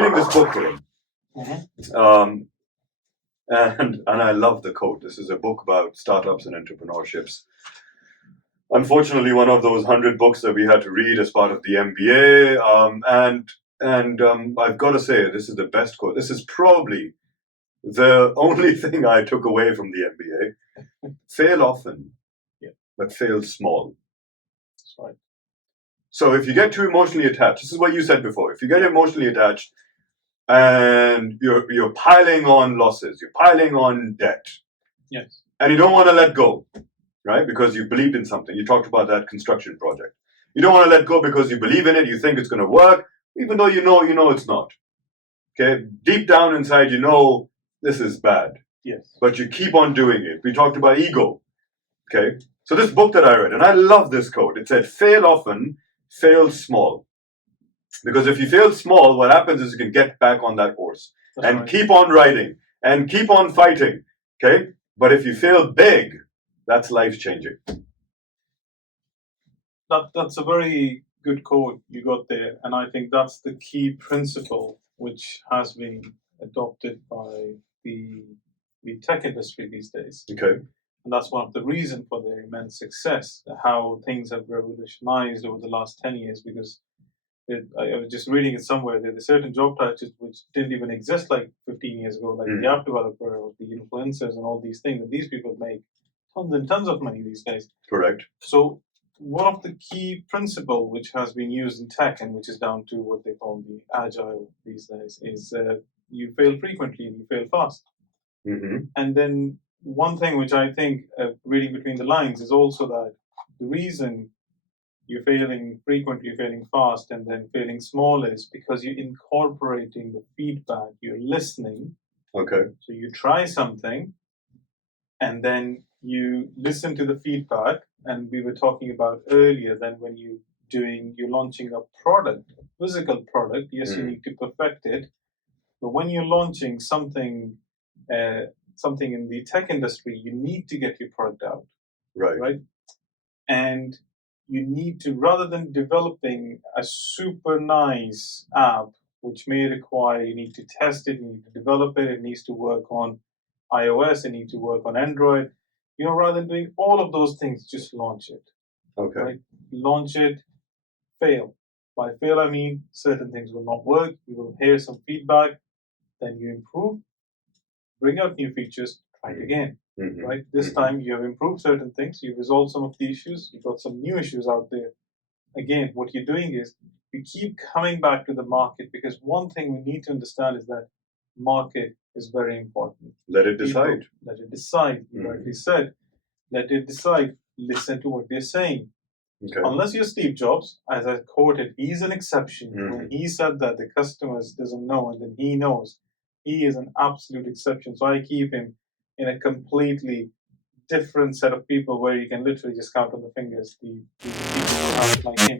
reading this book with him. Mhm. And I love the quote. This is a book about startups and entrepreneurships. Unfortunately, one of those 100 books that we had to read as part of the MBA. And I've got to say, this is the best quote. This is probably the only thing I took away from the MBA. Fail often, Yeah. but fail small. That's right. So if you get too emotionally attached, this is what you said before. If you get emotionally attached and you're piling on losses, you're piling on debt, Yes. and you don't want to let go, right? Because you believed in something. You talked about that construction project. You don't want to let go because you believe in it. You think it's going to work, even though you know it's not. Okay, deep down inside, you know this is bad. Yes. But you keep on doing it. We talked about ego. Okay, so this book that I read, and I love this quote. It said, "Fail often, fail small." Because if you fail small, what happens is you can get back on that horse and keep on riding and keep on fighting. Okay, but if you fail big, that's life changing. That's a very good quote you got there, and I think that's the key principle which has been adopted by the tech industry these days. Okay. And that's one of the reasons for their immense success, how things have revolutionized over the last 10 years, because I was just reading it somewhere, there are certain job titles which didn't even exist like 15 years ago, like the app developer or the influencers and all these things, and these people make tons and tons of money these days. Correct. So one of the key principle which has been used in tech, and which is down to what they call the agile these days, is you fail frequently and you fail fast. Mm-hmm. And then one thing which I think, reading between the lines, is also that the reason you're failing frequently, failing fast, and then failing small is because you're incorporating the feedback, you're listening. Okay. So you try something, and then you listen to the feedback. And we were talking about earlier that when you're launching a product, a physical product, yes, you need to perfect it. But when you're launching something in the tech industry, you need to get your product out. Right? And you need to, rather than developing a super nice app, which may require, you need to test it, you need to develop it, it needs to work on iOS, it needs to work on Android. Rather than doing all of those things, just launch it. Okay. Right? Launch it, fail. By fail, I mean certain things will not work. You will hear some feedback, then you improve, bring out new features, try it again. Mm-hmm. Right? This time you have improved certain things, you've resolved some of the issues, you've got some new issues out there. Again, what you're doing is you keep coming back to the market, because one thing we need to understand is that market is very important. Let it decide. Let it decide. You rightly said. Let it decide. Listen to what they're saying. Okay. Unless you're Steve Jobs, as I quoted, he's an exception. When he said that the customers doesn't know and then he knows, he is an absolute exception. So I keep him in a completely different set of people where you can literally just count on the fingers the people who have like him.